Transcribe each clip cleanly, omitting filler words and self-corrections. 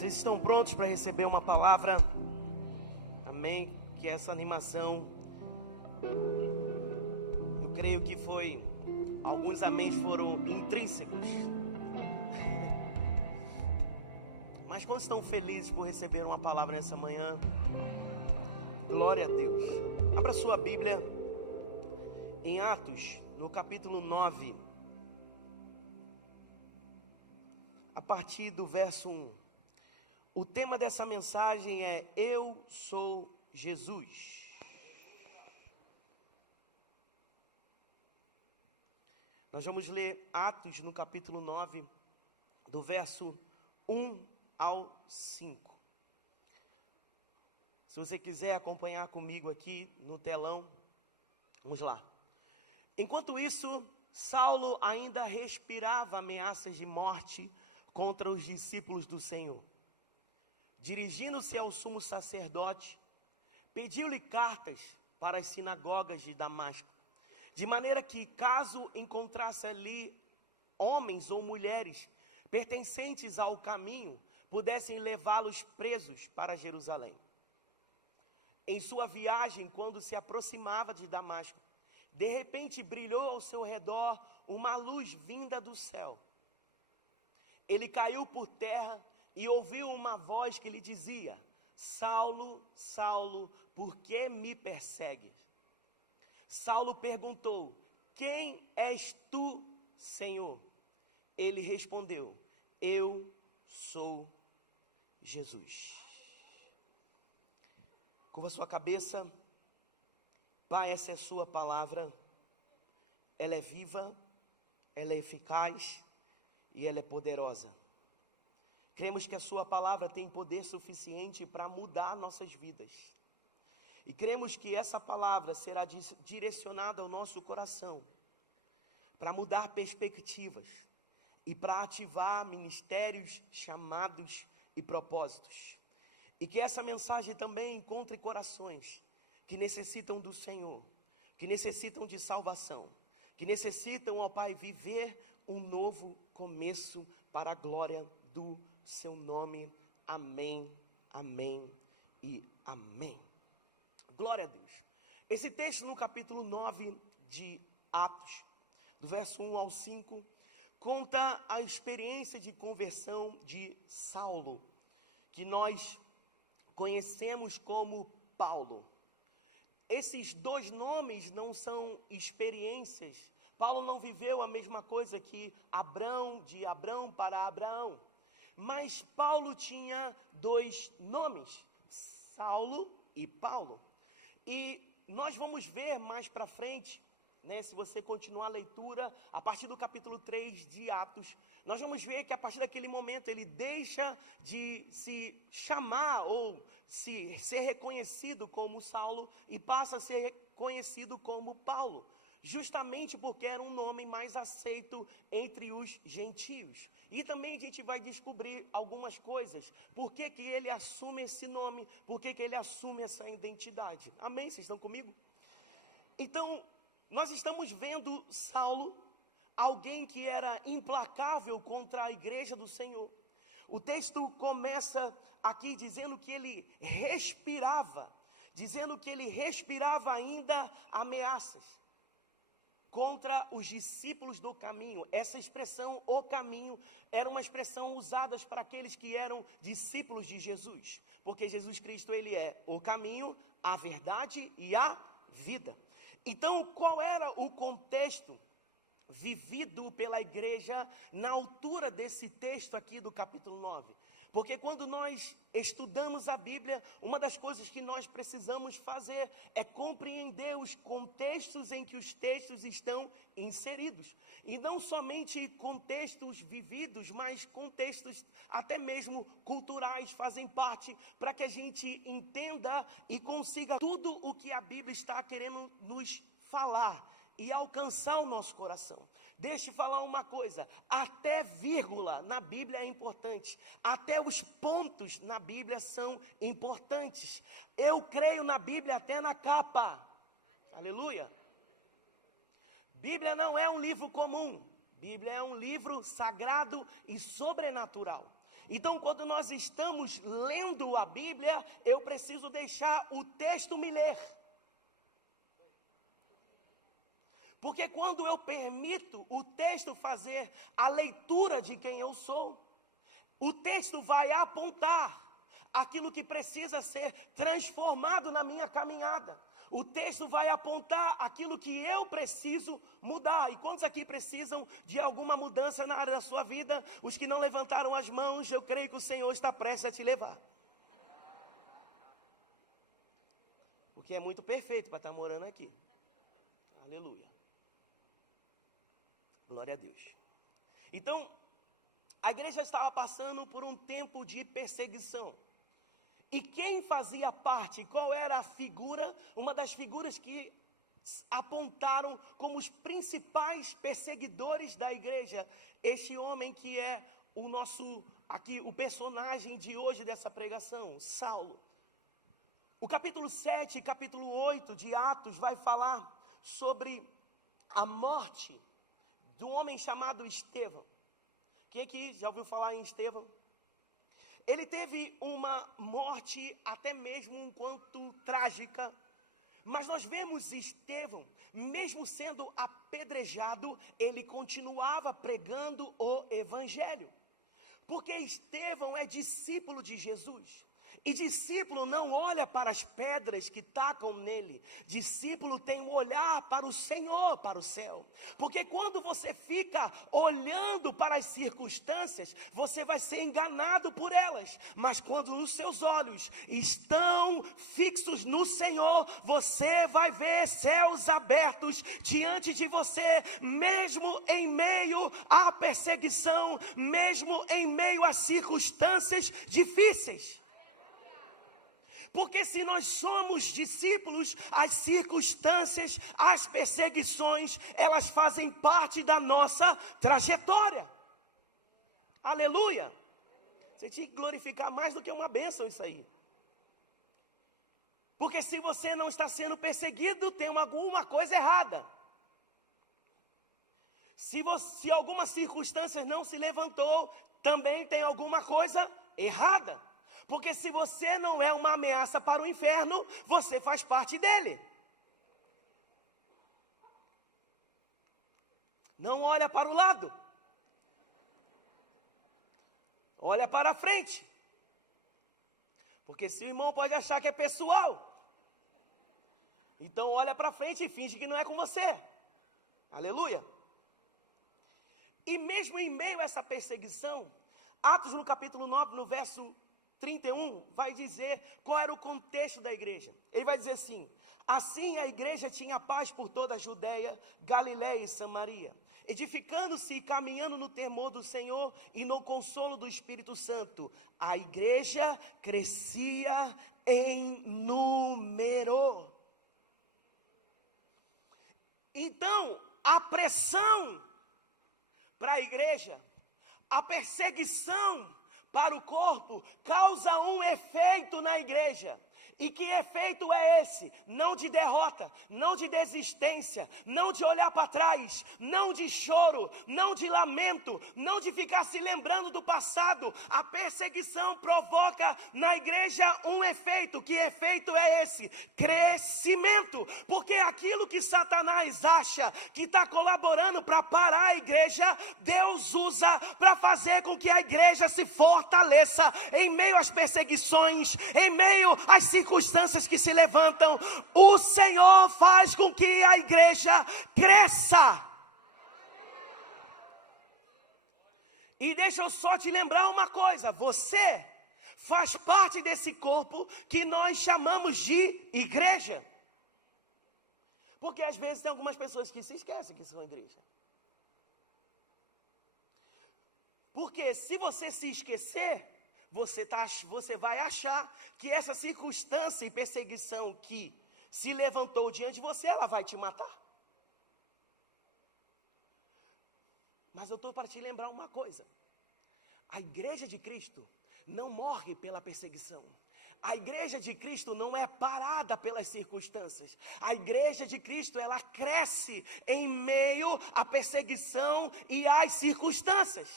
Vocês estão prontos para receber uma palavra? Amém? Que essa animação, eu creio que foi, alguns améns foram intrínsecos. Mas quando estão felizes por receber uma palavra nessa manhã? Glória a Deus. Abra sua Bíblia em Atos, no capítulo 9, a partir do verso 1. O tema dessa mensagem é: Eu sou Jesus. Nós vamos ler Atos no capítulo 9, do verso 1 ao 5. Se você quiser acompanhar comigo aqui no telão, vamos lá. Enquanto isso, Saulo ainda respirava ameaças de morte contra os discípulos do Senhor. Dirigindo-se ao sumo sacerdote, pediu-lhe cartas para as sinagogas de Damasco, de maneira que, caso encontrasse ali homens ou mulheres pertencentes ao caminho, pudessem levá-los presos para Jerusalém. Em sua viagem, quando se aproximava de Damasco, de repente brilhou ao seu redor uma luz vinda do céu. Ele caiu por terra e ouviu uma voz que lhe dizia: Saulo, Saulo, por que me persegues? Saulo perguntou: Quem és tu, Senhor? Ele respondeu: Eu sou Jesus. Curva sua cabeça. Pai, essa é a sua palavra. Ela é viva, ela é eficaz e ela é poderosa. Cremos que a sua palavra tem poder suficiente para mudar nossas vidas. E cremos que essa palavra será direcionada ao nosso coração, para mudar perspectivas e para ativar ministérios, chamados e propósitos. E que essa mensagem também encontre corações que necessitam do Senhor, que necessitam de salvação, que necessitam, ó Pai, viver um novo começo para a glória do seu nome. Amém, amém e amém. Glória a Deus. Esse texto no capítulo 9 de Atos, do verso 1 ao 5, conta a experiência de conversão de Saulo, que nós conhecemos como Paulo. Esses dois nomes não são experiências. Paulo não viveu a mesma coisa que Abrão, de Abrão para Abraão. Mas Paulo tinha dois nomes, Saulo e Paulo. E nós vamos ver mais para frente, se você continuar a leitura, a partir do capítulo 3 de Atos, nós vamos ver que a partir daquele momento ele deixa de se chamar ou ser reconhecido como Saulo e passa a ser conhecido como Paulo, justamente porque era um nome mais aceito entre os gentios. E também a gente vai descobrir algumas coisas, por que ele assume esse nome, por que ele assume essa identidade. Amém? Vocês estão comigo? Então, nós estamos vendo Saulo, alguém que era implacável contra a igreja do Senhor. O texto começa aqui dizendo que ele respirava ainda ameaças contra os discípulos do caminho. Essa expressão, o caminho, era uma expressão usada para aqueles que eram discípulos de Jesus, porque Jesus Cristo, ele é o caminho, a verdade e a vida. Então, qual era o contexto vivido pela igreja na altura desse texto aqui do capítulo 9? Porque quando nós estudamos a Bíblia, uma das coisas que nós precisamos fazer é compreender os contextos em que os textos estão inseridos. E não somente contextos vividos, mas contextos até mesmo culturais fazem parte para que a gente entenda e consiga tudo o que a Bíblia está querendo nos falar e alcançar o nosso coração. Deixa eu falar uma coisa, até vírgula na Bíblia é importante, até os pontos na Bíblia são importantes. Eu creio na Bíblia até na capa, aleluia. Bíblia não é um livro comum, Bíblia é um livro sagrado e sobrenatural. Então, quando nós estamos lendo a Bíblia, eu preciso deixar o texto me ler. Porque quando eu permito o texto fazer a leitura de quem eu sou, o texto vai apontar aquilo que precisa ser transformado na minha caminhada. O texto vai apontar aquilo que eu preciso mudar. E quantos aqui precisam de alguma mudança na área da sua vida? Os que não levantaram as mãos, eu creio que o Senhor está prestes a te levar. Porque é muito perfeito para estar morando aqui. Aleluia. Glória a Deus. Então, a igreja estava passando por um tempo de perseguição. E quem fazia parte, qual era a figura, uma das figuras que apontaram como os principais perseguidores da igreja? Este homem que é o nosso, aqui, o personagem de hoje dessa pregação, Saulo. O capítulo 7 e capítulo 8 de Atos vai falar sobre a morte de um homem chamado Estevão. Quem aqui já ouviu falar em Estevão? Ele teve uma morte até mesmo um quanto trágica, mas nós vemos Estevão, mesmo sendo apedrejado, ele continuava pregando o evangelho, porque Estevão é discípulo de Jesus. E discípulo não olha para as pedras que tacam nele. Discípulo tem um olhar para o Senhor, para o céu. Porque quando você fica olhando para as circunstâncias, você vai ser enganado por elas. Mas quando os seus olhos estão fixos no Senhor, você vai ver céus abertos diante de você, mesmo em meio à perseguição, mesmo em meio às circunstâncias difíceis. Porque se nós somos discípulos, as circunstâncias, as perseguições, elas fazem parte da nossa trajetória. Aleluia! Você tinha que glorificar mais do que uma bênção isso aí. Porque se você não está sendo perseguido, tem alguma coisa errada. Se alguma circunstância não se levantou, também tem alguma coisa errada. Porque se você não é uma ameaça para o inferno, você faz parte dele. Não olha para o lado. Olha para a frente. Porque se o irmão pode achar que é pessoal, então olha para frente e finge que não é com você. Aleluia. E mesmo em meio a essa perseguição, Atos no capítulo 9, no verso 31, vai dizer qual era o contexto da igreja. Ele vai dizer assim: assim a igreja tinha paz por toda a Judeia, Galiléia e Samaria, edificando-se e caminhando no temor do Senhor e no consolo do Espírito Santo. A igreja crescia em número. Então, a pressão para a igreja, a perseguição para o corpo, causa um efeito na igreja. E que efeito é esse? Não de derrota, não de desistência, não de olhar para trás, não de choro, não de lamento, não de ficar se lembrando do passado. A perseguição provoca na igreja um efeito. Que efeito é esse? Crescimento. Porque aquilo que Satanás acha que está colaborando para parar a igreja, Deus usa para fazer com que a igreja se fortaleça em meio às perseguições, em meio às circunstâncias que se levantam. O Senhor faz com que a igreja cresça. E deixa eu só te lembrar uma coisa: você faz parte desse corpo que nós chamamos de igreja. Porque às vezes tem algumas pessoas que se esquecem que são igreja. Porque se você se esquecer, você vai achar que essa circunstância e perseguição que se levantou diante de você, ela vai te matar. Mas eu estou para te lembrar uma coisa: a igreja de Cristo não morre pela perseguição. A igreja de Cristo não é parada pelas circunstâncias. A igreja de Cristo, ela cresce em meio à perseguição e às circunstâncias.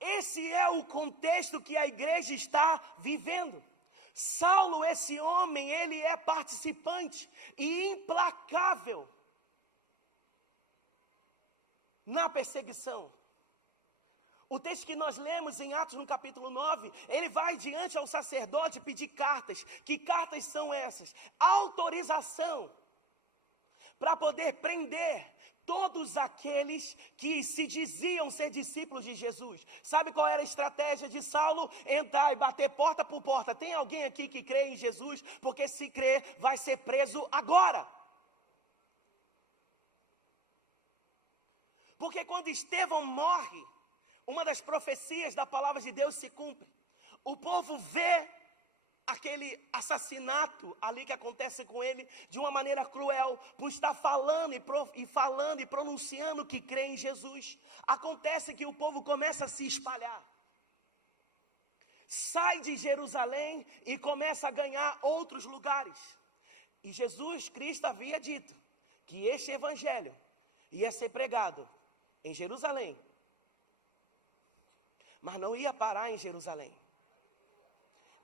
Esse é o contexto que a igreja está vivendo. Saulo, esse homem, ele é participante e implacável na perseguição. O texto que nós lemos em Atos no capítulo 9, ele vai diante ao sacerdote pedir cartas. Que cartas são essas? Autorização para poder prender todos aqueles que se diziam ser discípulos de Jesus. Sabe qual era a estratégia de Saulo? Entrar e bater porta por porta. Tem alguém aqui que crê em Jesus? Porque se crer, vai ser preso agora. Porque quando Estevão morre, uma das profecias da palavra de Deus se cumpre. O povo vê aquele assassinato ali que acontece com ele de uma maneira cruel, por estar falando e pronunciando que crê em Jesus. Acontece que o povo começa a se espalhar. Sai de Jerusalém e começa a ganhar outros lugares. E Jesus Cristo havia dito que este evangelho ia ser pregado em Jerusalém, mas não ia parar em Jerusalém.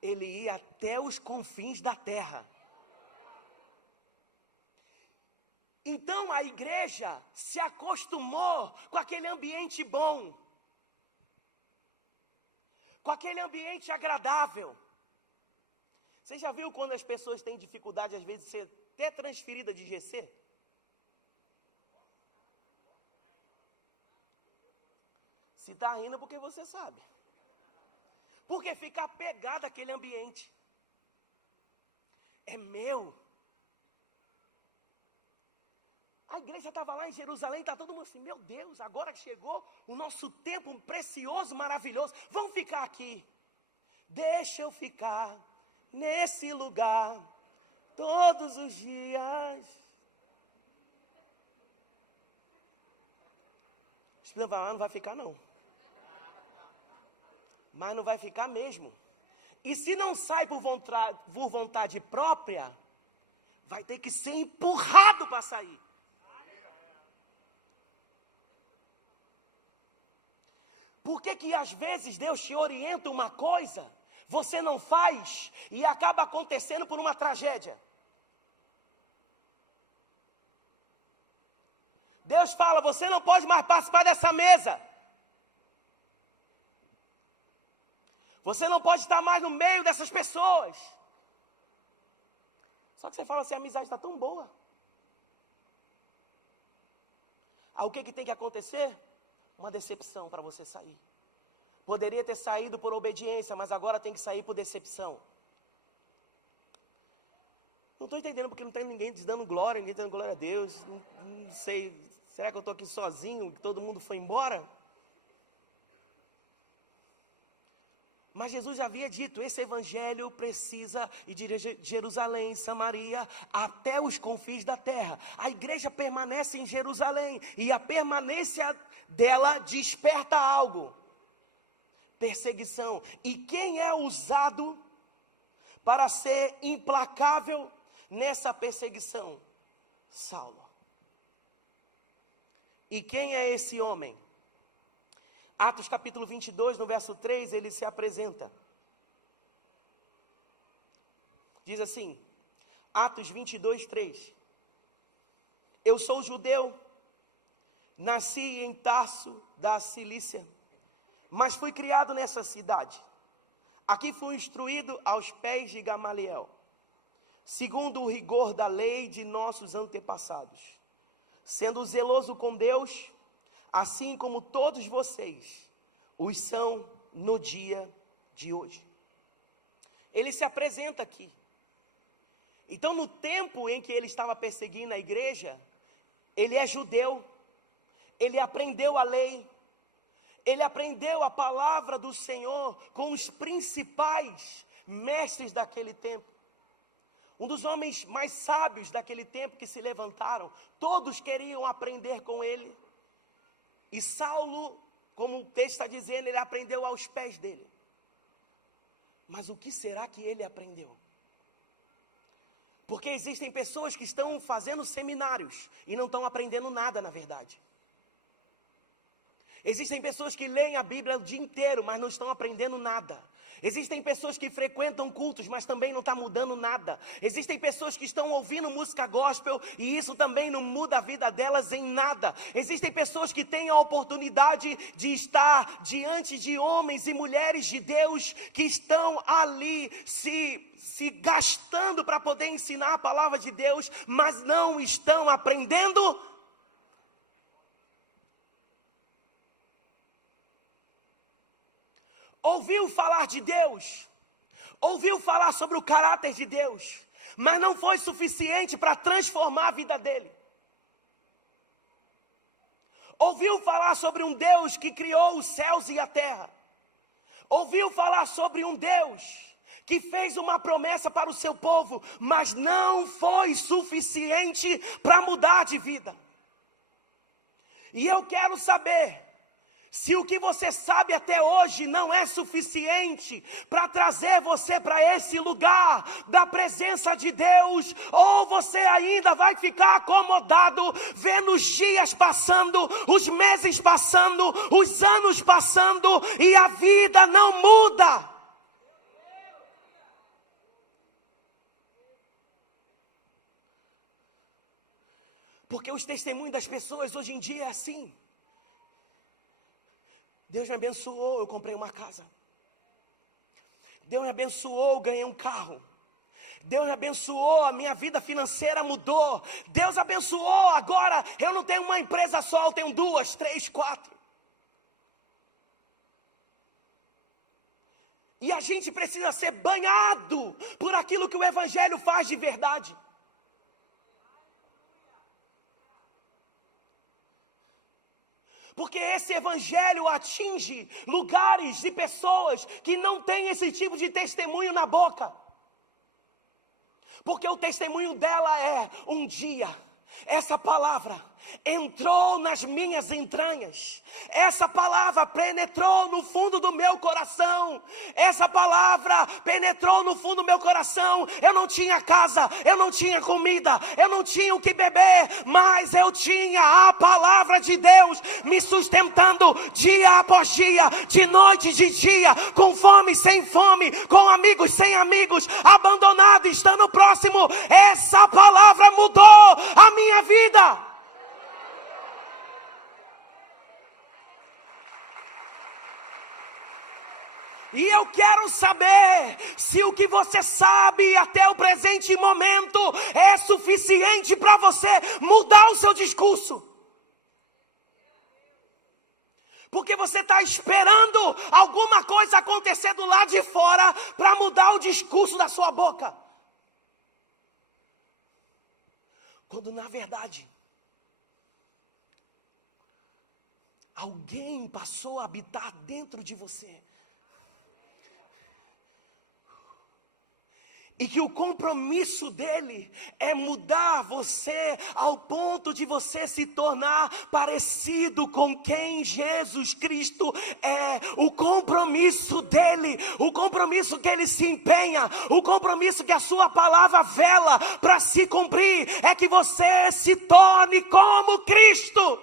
Ele ia até os confins da terra. Então a igreja se acostumou com aquele ambiente bom, com aquele ambiente agradável. Você já viu quando as pessoas têm dificuldade, às vezes, de ser até transferida de GC? Se está rindo, porque você sabe. Porque fica apegado àquele ambiente. É meu. A igreja estava lá em Jerusalém, está todo mundo assim, meu Deus, agora chegou o nosso tempo precioso, maravilhoso. Vamos ficar aqui. Deixa eu ficar nesse lugar todos os dias. O Espírito vai lá, não vai ficar não. Mas não vai ficar mesmo. E se não sai por vontade própria, vai ter que ser empurrado para sair. Por que às vezes Deus te orienta uma coisa, você não faz e acaba acontecendo por uma tragédia? Deus fala, você não pode mais participar dessa mesa. Você não pode estar mais no meio dessas pessoas. Só que você fala assim, a amizade está tão boa. O que tem que acontecer? Uma decepção para você sair. Poderia ter saído por obediência, mas agora tem que sair por decepção. Não estou entendendo porque não tem ninguém dando glória, ninguém dando glória a Deus. Não sei, será que eu estou aqui sozinho, que todo mundo foi embora? Mas Jesus já havia dito, esse evangelho precisa ir de Jerusalém, Samaria, até os confins da terra. A igreja permanece em Jerusalém e a permanência dela desperta algo. Perseguição. E quem é usado para ser implacável nessa perseguição? Saulo. E quem é esse homem? Atos capítulo 22, no verso 3, ele se apresenta. Diz assim, Atos 22, 3. Eu sou judeu, nasci em Tarso da Cilícia, mas fui criado nessa cidade. Aqui fui instruído aos pés de Gamaliel, segundo o rigor da lei de nossos antepassados, sendo zeloso com Deus, assim como todos vocês os são no dia de hoje. Ele se apresenta aqui. Então, no tempo em que ele estava perseguindo a igreja, ele é judeu, ele aprendeu a lei, ele aprendeu a palavra do Senhor com os principais mestres daquele tempo. Um dos homens mais sábios daquele tempo que se levantaram, todos queriam aprender com ele. E Saulo, como o texto está dizendo, ele aprendeu aos pés dele. Mas o que será que ele aprendeu? Porque existem pessoas que estão fazendo seminários e não estão aprendendo nada, na verdade. Existem pessoas que leem a Bíblia o dia inteiro, mas não estão aprendendo nada. Existem pessoas que frequentam cultos, mas também não está mudando nada. Existem pessoas que estão ouvindo música gospel e isso também não muda a vida delas em nada. Existem pessoas que têm a oportunidade de estar diante de homens e mulheres de Deus que estão ali se gastando para poder ensinar a palavra de Deus, mas não estão aprendendo. Ouviu falar de Deus, ouviu falar sobre o caráter de Deus, mas não foi suficiente para transformar a vida dele. Ouviu falar sobre um Deus que criou os céus e a terra. Ouviu falar sobre um Deus que fez uma promessa para o seu povo, mas não foi suficiente para mudar de vida. E eu quero saber se o que você sabe até hoje não é suficiente para trazer você para esse lugar da presença de Deus, ou você ainda vai ficar acomodado, vendo os dias passando, os meses passando, os anos passando, e a vida não muda. Porque os testemunhos das pessoas hoje em dia é assim. Deus me abençoou, eu comprei uma casa. Deus me abençoou, eu ganhei um carro. Deus me abençoou, a minha vida financeira mudou. Deus abençoou, agora eu não tenho uma empresa só, eu tenho 2, 3, 4. E a gente precisa ser banhado por aquilo que o Evangelho faz de verdade. Porque esse Evangelho atinge lugares e pessoas que não têm esse tipo de testemunho na boca. Porque o testemunho dela é: um dia essa palavra entrou nas minhas entranhas, essa palavra penetrou no fundo do meu coração, essa palavra penetrou no fundo do meu coração. Eu não tinha casa, eu não tinha comida, eu não tinha o que beber, mas eu tinha a palavra de Deus me sustentando dia após dia, de noite e de dia, com fome sem fome, com amigos sem amigos, abandonado, estando próximo. Essa palavra mudou a minha vida. E eu quero saber se o que você sabe até o presente momento é suficiente para você mudar o seu discurso. Porque você está esperando alguma coisa acontecer do lado de fora para mudar o discurso da sua boca. Quando na verdade alguém passou a habitar dentro de você. E que o compromisso dele é mudar você ao ponto de você se tornar parecido com quem Jesus Cristo é. O compromisso dele, o compromisso que ele se empenha, o compromisso que a sua palavra vela para se cumprir, é que você se torne como Cristo.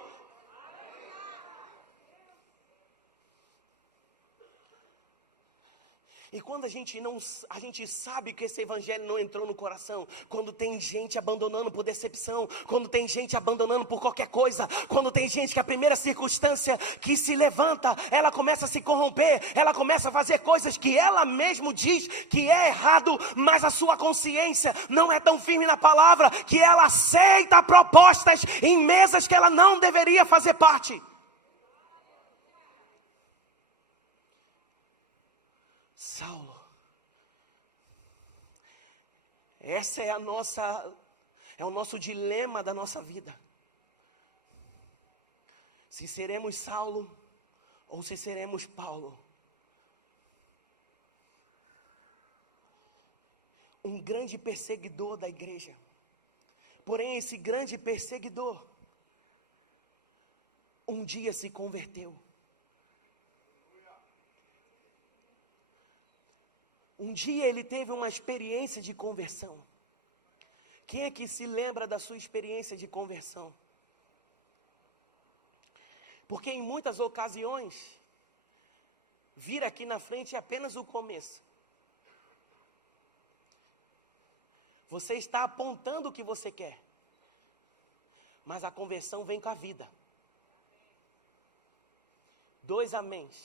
E quando a gente sabe que esse evangelho não entrou no coração, quando tem gente abandonando por decepção, quando tem gente abandonando por qualquer coisa, quando tem gente que a primeira circunstância que se levanta, ela começa a se corromper, ela começa a fazer coisas que ela mesmo diz que é errado, mas a sua consciência não é tão firme na palavra que ela aceita propostas em mesas que ela não deveria fazer parte. Saulo, essa é o nosso dilema da nossa vida. Se seremos Saulo ou se seremos Paulo. Um grande perseguidor da igreja. Porém, esse grande perseguidor um dia se converteu. Um dia ele teve uma experiência de conversão. Quem é que se lembra da sua experiência de conversão? Porque em muitas ocasiões, vir aqui na frente é apenas o começo. Você está apontando o que você quer, mas a conversão vem com a vida. 2 améns.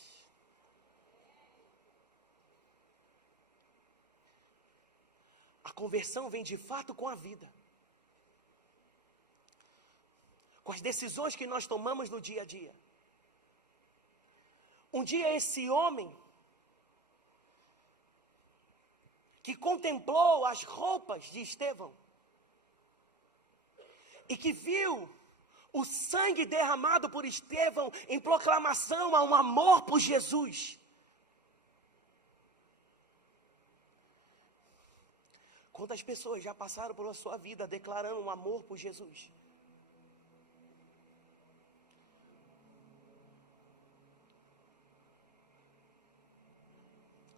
A conversão vem de fato com a vida. Com as decisões que nós tomamos no dia a dia. Um dia esse homem, que contemplou as roupas de Estevão, e que viu o sangue derramado por Estevão em proclamação a um amor por Jesus. Quantas pessoas já passaram pela sua vida declarando um amor por Jesus?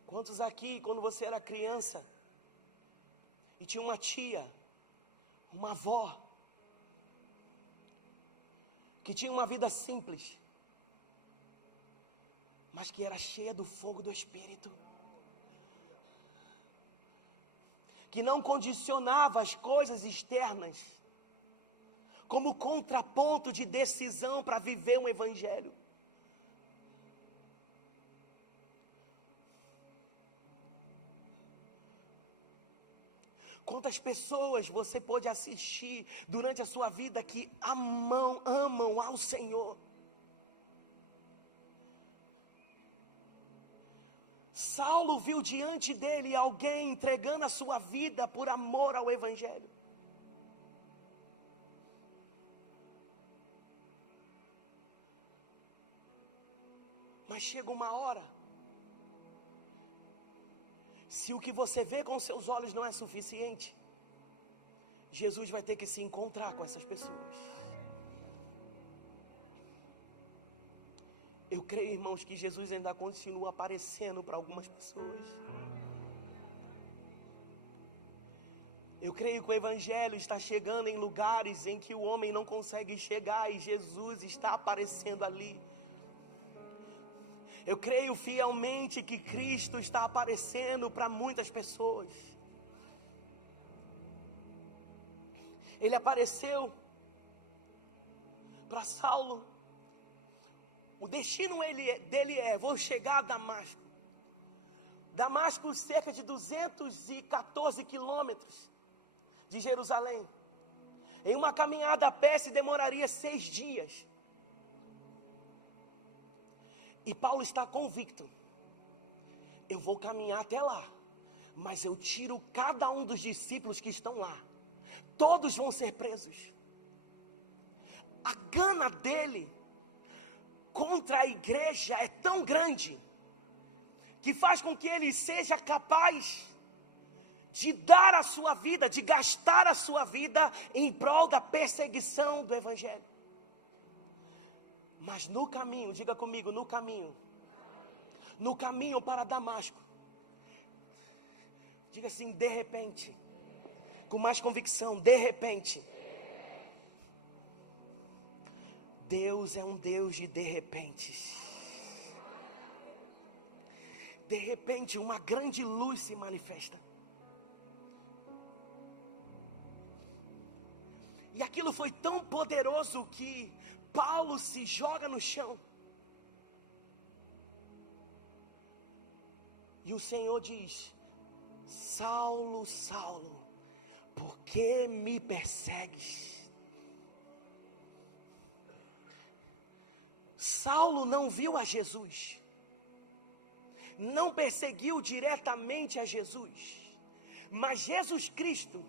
Quantos aqui, quando você era criança, e tinha uma tia, uma avó, que tinha uma vida simples, mas que era cheia do fogo do Espírito, que não condicionava as coisas externas, como contraponto de decisão para viver um evangelho. Quantas pessoas você pôde assistir durante a sua vida que amam ao Senhor? Saulo viu diante dele alguém entregando a sua vida por amor ao Evangelho. Mas chega uma hora, se o que você vê com seus olhos não é suficiente, Jesus vai ter que se encontrar com essas pessoas. Eu creio, irmãos, que Jesus ainda continua aparecendo para algumas pessoas. Eu creio que o Evangelho está chegando em lugares em que o homem não consegue chegar e Jesus está aparecendo ali. Eu creio fielmente que Cristo está aparecendo para muitas pessoas. Ele apareceu para Saulo. O destino dele vou chegar a Damasco. Damasco, cerca de 214 quilômetros de Jerusalém. Em uma caminhada a pé se demoraria 6 dias. E Paulo está convicto: eu vou caminhar até lá, mas eu tiro cada um dos discípulos que estão lá. Todos vão ser presos. A gana dele contra a igreja é tão grande, que faz com que ele seja capaz de dar a sua vida, de gastar a sua vida em prol da perseguição do Evangelho. Mas no caminho, diga comigo, no caminho para Damasco, diga assim, de repente, com mais convicção, de repente, Deus é um Deus de repentes. De repente, uma grande luz se manifesta. E aquilo foi tão poderoso que Paulo se joga no chão. E o Senhor diz: Saulo, Saulo, por que me persegues? Saulo não viu a Jesus, não perseguiu diretamente a Jesus, mas Jesus Cristo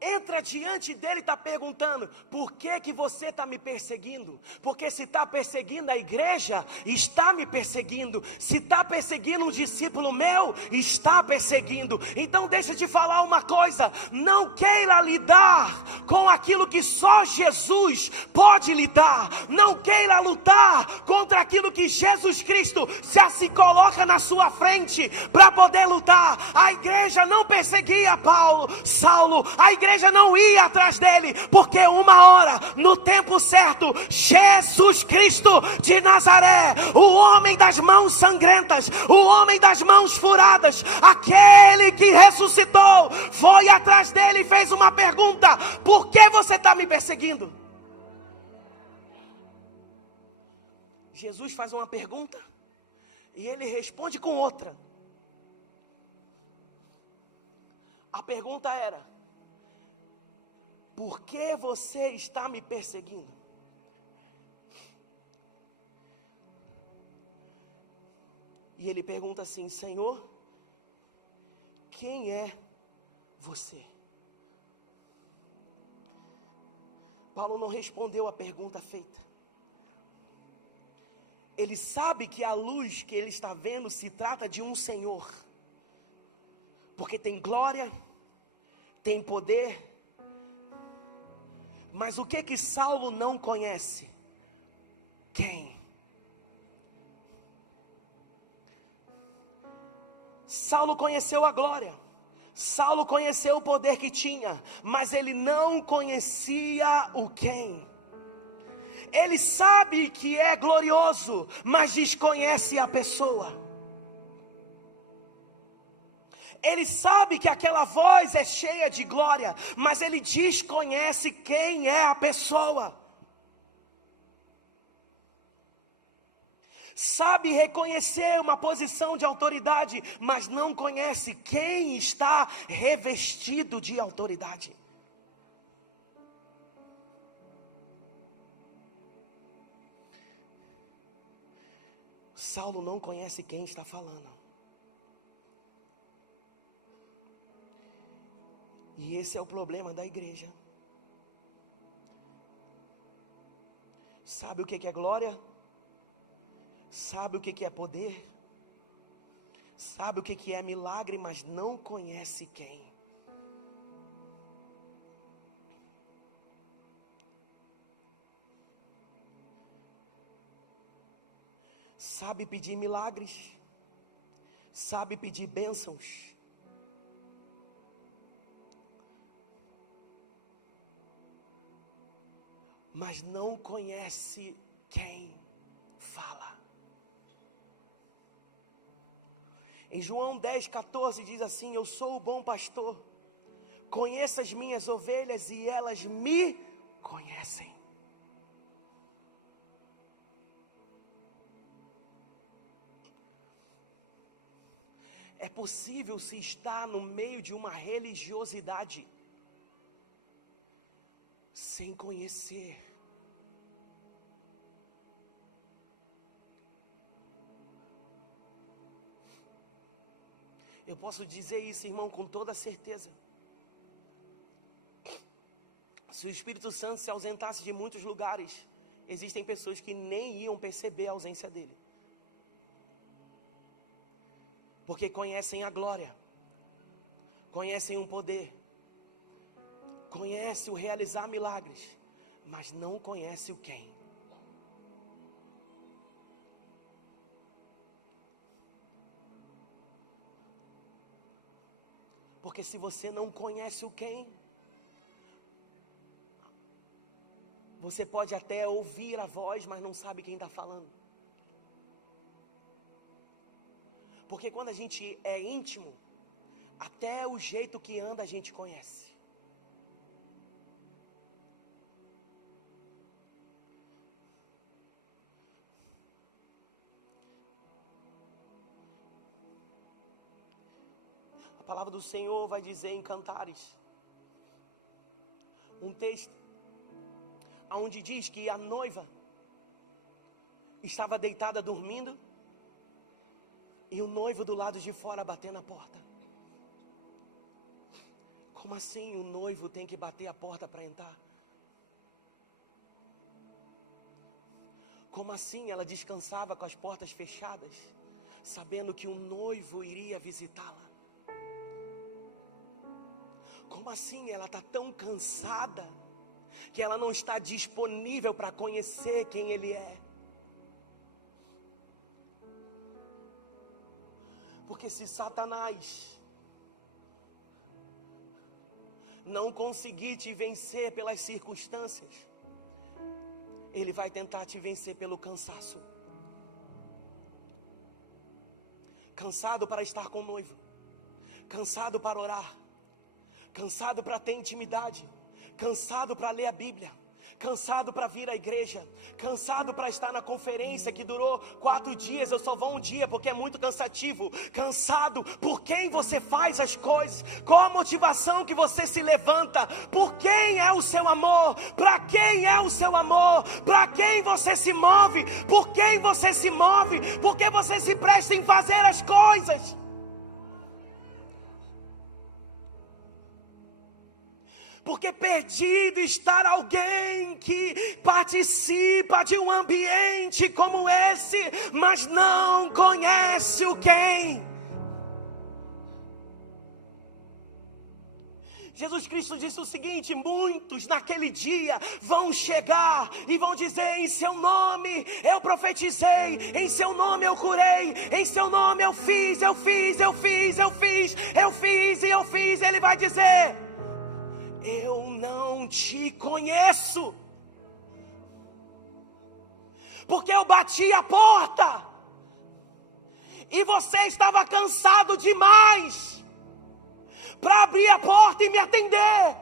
entra diante dele e está perguntando: por que você está me perseguindo? Porque se está perseguindo a igreja, está me perseguindo. Se está perseguindo um discípulo meu, está perseguindo. Então deixa eu te falar uma coisa: não queira lidar com aquilo que só Jesus pode lidar. Não queira lutar contra aquilo que Jesus Cristo já se coloca na sua frente para poder lutar. A igreja não perseguia Saulo, a igreja igreja não ia atrás dele, porque uma hora, no tempo certo, Jesus Cristo de Nazaré, o homem das mãos sangrentas, o homem das mãos furadas, aquele que ressuscitou, foi atrás dele e fez uma pergunta: por que você está me perseguindo? Jesus faz uma pergunta e ele responde com outra. A pergunta era: por que você está me perseguindo? E ele pergunta assim: Senhor, quem é você? Paulo não respondeu a pergunta feita. Ele sabe que a luz que ele está vendo se trata de um Senhor, porque tem glória, tem poder. Mas o que Saulo não conhece? Quem? Saulo conheceu a glória, Saulo conheceu o poder que tinha, mas ele não conhecia o quem. Ele sabe que é glorioso, mas desconhece a pessoa. Ele sabe que aquela voz é cheia de glória, mas ele desconhece quem é a pessoa. Sabe reconhecer uma posição de autoridade, mas não conhece quem está revestido de autoridade. Saulo não conhece quem está falando. E esse é o problema da igreja. Sabe o que é glória? Sabe o que é poder? Sabe o que é milagre, mas não conhece quem. Sabe pedir milagres, sabe pedir bênçãos, mas não conhece quem fala. Em João 10,14 diz assim: eu sou o bom pastor, conheço as minhas ovelhas e elas me conhecem. É possível se estar no meio de uma religiosidade sem conhecer. Eu posso dizer isso, irmão, com toda certeza. Se o Espírito Santo se ausentasse de muitos lugares, existem pessoas que nem iam perceber a ausência dele. Porque conhecem a glória, conhecem o poder, conhecem o realizar milagres, mas não conhecem o quem. Porque se você não conhece o quem, você pode até ouvir a voz, mas não sabe quem está falando. Porque quando a gente é íntimo, até o jeito que anda a gente conhece. A palavra do Senhor vai dizer em Cantares, um texto, onde diz que a noiva estava deitada dormindo, e o noivo do lado de fora batendo a porta. Como assim o noivo tem que bater a porta para entrar? Como assim ela descansava com as portas fechadas, sabendo que o noivo iria visitá-la? Como assim ela está tão cansada que ela não está disponível para conhecer quem ele é? Porque se Satanás não conseguir te vencer pelas circunstâncias, ele vai tentar te vencer pelo cansaço. Cansado para estar com o noivo, cansado para orar, cansado para ter intimidade, cansado para ler a Bíblia, cansado para vir à igreja, cansado para estar na conferência que durou 4 dias, eu só vou um dia porque é muito cansativo. Cansado por quem você faz as coisas, qual a motivação que você se levanta, por quem é o seu amor, para quem é o seu amor, para quem você se move, por quem você se move, porque você se presta em fazer as coisas. Porque perdido está alguém que participa de um ambiente como esse, mas não conhece o quem. Jesus Cristo disse o seguinte: muitos naquele dia vão chegar e vão dizer: em seu nome eu profetizei, em seu nome eu curei, em seu nome eu fiz. Ele vai dizer: eu não te conheço, porque eu bati a porta e você estava cansado demais para abrir a porta e me atender.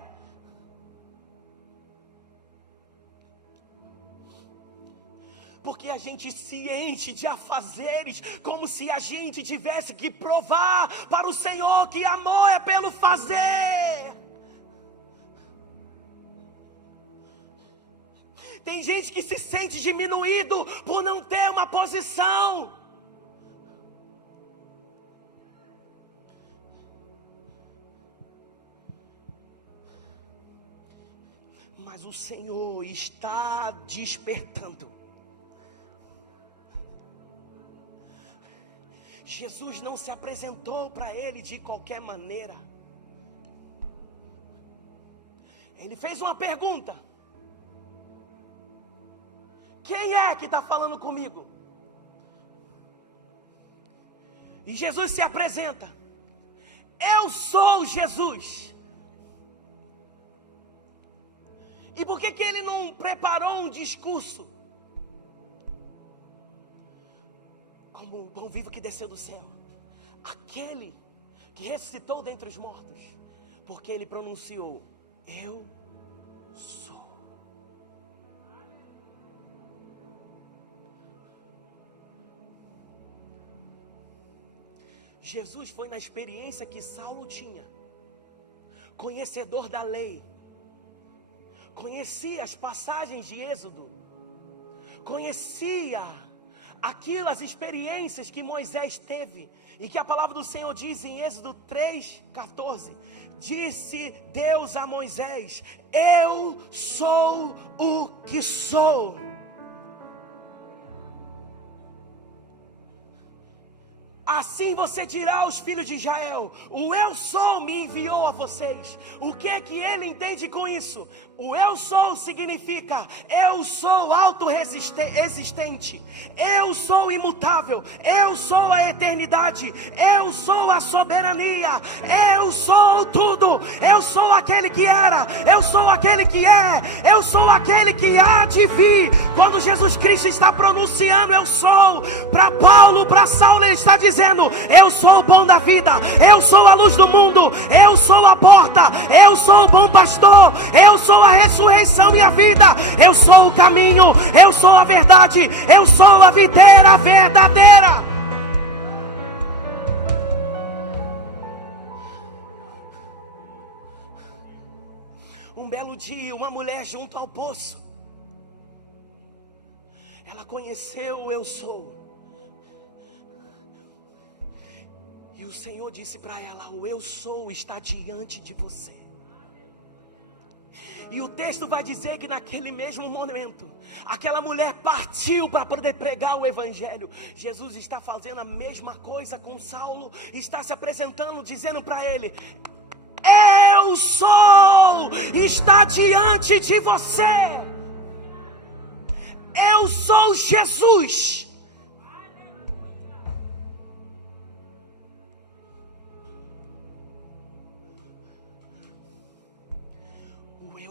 Porque a gente se enche de afazeres, como se a gente tivesse que provar para o Senhor que amor é pelo fazer. Tem gente que se sente diminuído por não ter uma posição. Mas o Senhor está despertando. Jesus não se apresentou para ele de qualquer maneira. Ele fez uma pergunta: quem é que está falando comigo? E Jesus se apresenta: eu sou Jesus. E por que ele não preparou um discurso? Como um pão vivo que desceu do céu, aquele que ressuscitou dentre os mortos, porque ele pronunciou: eu sou. Jesus foi na experiência que Saulo tinha, conhecedor da lei, conhecia as passagens de Êxodo, conhecia as experiências que Moisés teve, e que a palavra do Senhor diz em Êxodo 3:14, disse Deus a Moisés: eu sou o que sou. Assim você dirá aos filhos de Israel: o eu sou me enviou a vocês. O que é que ele entende com isso? O eu sou significa: eu sou autorresistente, eu sou imutável, eu sou a eternidade, eu sou a soberania, eu sou tudo, eu sou aquele que era, eu sou aquele que é, eu sou aquele que há de vir. Quando Jesus Cristo está pronunciando eu sou, para Paulo, para Saulo, ele está dizendo: eu sou o pão da vida, eu sou a luz do mundo, eu sou a porta, eu sou o bom pastor, eu sou a ressurreição e a vida, eu sou o caminho, eu sou a verdade, eu sou a videira verdadeira. Um belo dia, uma mulher junto ao poço, ela conheceu o eu sou. E o Senhor disse para ela: o eu sou está diante de você. E o texto vai dizer que naquele mesmo momento, aquela mulher partiu para poder pregar o evangelho. Jesus está fazendo a mesma coisa com Saulo, está se apresentando, dizendo para ele: eu sou, está diante de você. Eu sou Jesus.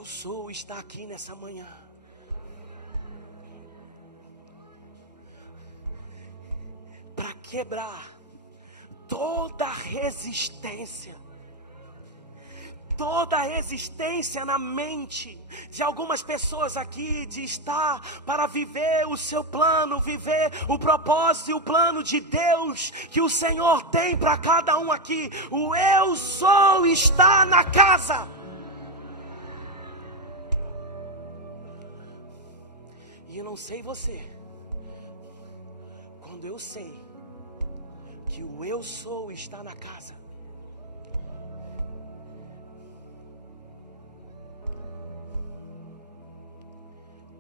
Eu sou está aqui nessa manhã. Para quebrar toda resistência. Toda resistência na mente de algumas pessoas aqui, de estar para viver o seu plano, viver o propósito e o plano de Deus que o Senhor tem para cada um aqui. O eu sou está na casa. E eu não sei você, quando eu sei que o eu sou está na casa,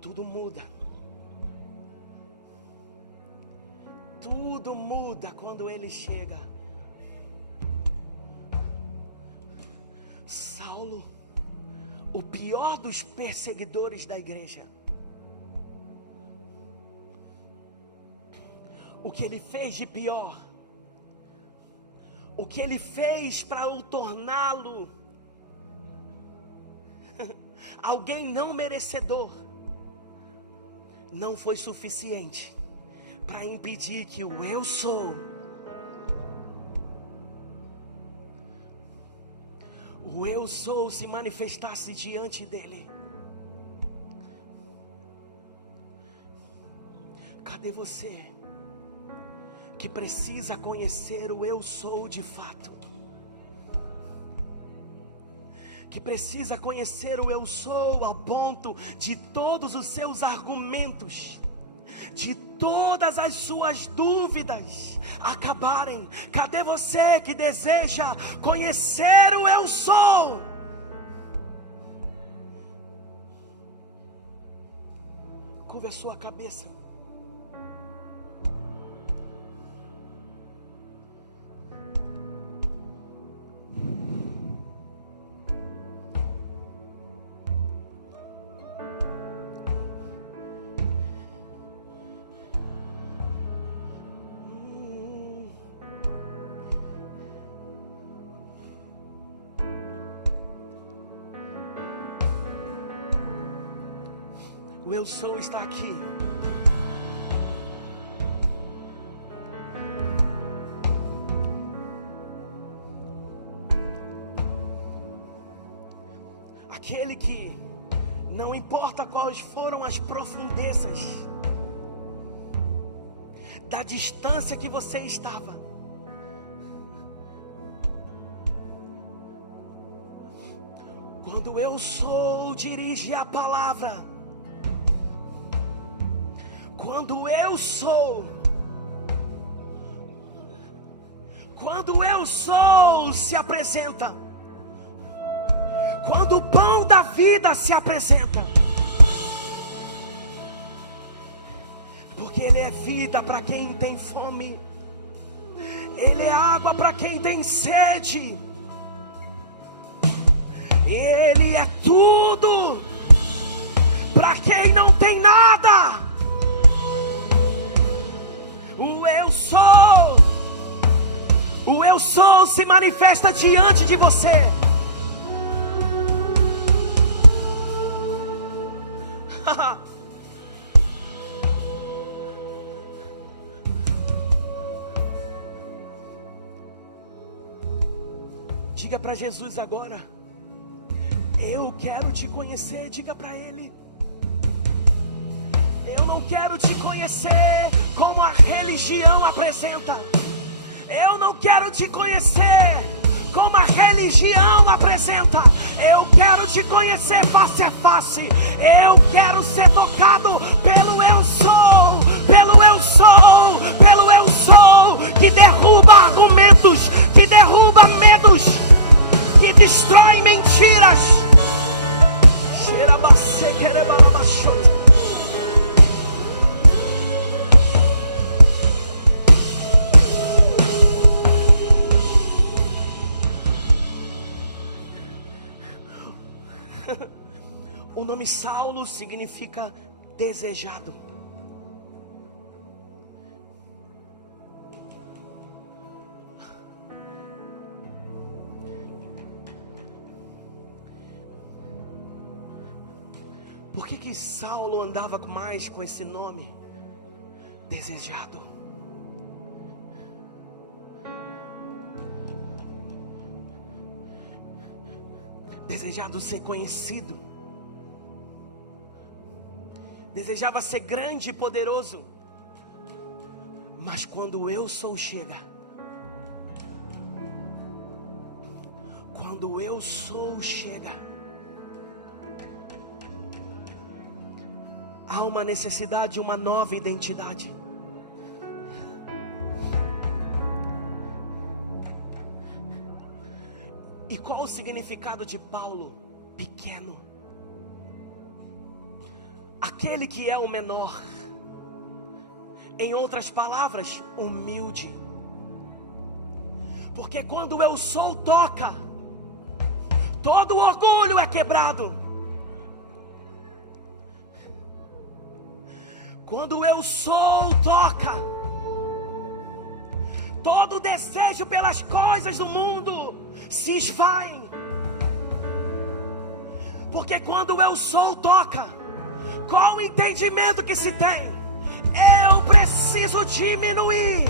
tudo muda. Tudo muda quando ele chega. Saulo, o pior dos perseguidores da igreja, o que ele fez de pior, o que ele fez para o torná-lo alguém não merecedor, não foi suficiente para impedir que o eu sou, se manifestasse diante dele. Cadê você que precisa conhecer o eu sou de fato? Que precisa conhecer o eu sou ao ponto de todos os seus argumentos, de todas as suas dúvidas acabarem. Cadê você que deseja conhecer o eu sou? Curva a sua cabeça. O eu sou está aqui. Aquele que, não importa quais foram as profundezas da distância que você estava, quando eu sou dirige a palavra, quando eu sou se apresenta, quando o pão da vida se apresenta, porque ele é vida para quem tem fome, ele é água para quem tem sede, ele é tudo para quem não tem nada. O eu sou se manifesta diante de você. Diga para Jesus agora: eu quero te conhecer. Diga para Ele: eu não quero te conhecer como a religião apresenta. Eu não quero te conhecer como a religião apresenta. Eu quero te conhecer face a face. Eu quero ser tocado pelo eu sou, pelo eu sou, pelo eu sou, que derruba argumentos, que derruba medos, que destrói mentiras. O nome Saulo significa desejado. Por que Saulo andava mais com esse nome? Desejado. Desejado ser conhecido. Desejava ser grande e poderoso. Mas quando eu sou chega, quando eu sou chega, há uma necessidade de uma nova identidade. E qual o significado de Paulo? Pequeno. Aquele que é o menor. Em outras palavras, humilde. Porque quando eu sou toca, todo orgulho é quebrado. Quando eu sou toca, todo desejo pelas coisas do mundo se esvaem. Porque quando eu sou toca, qual o entendimento que se tem? Eu preciso diminuir.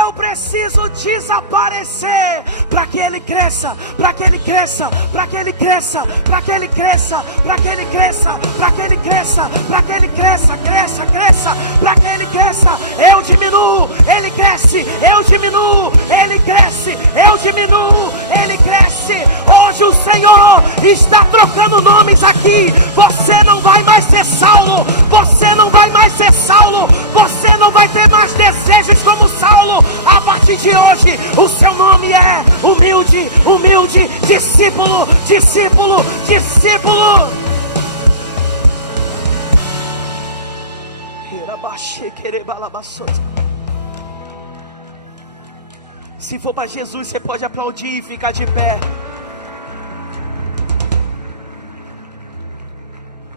Eu preciso desaparecer para que ele cresça, para que ele cresça, para que ele cresça, para que ele cresça, para que ele cresça, para que ele cresça, para que ele cresça, cresça, para que ele cresça. Eu diminuo, ele cresce, eu diminuo, ele cresce, eu diminuo, ele cresce. Hoje o Senhor está trocando nomes aqui. Você não vai mais ser Saulo, você não vai mais ser Saulo, você não vai ter mais desejos como Saulo. A partir de hoje, o seu nome é humilde, humilde, discípulo, discípulo, discípulo. Se for para Jesus, você pode aplaudir e ficar de pé.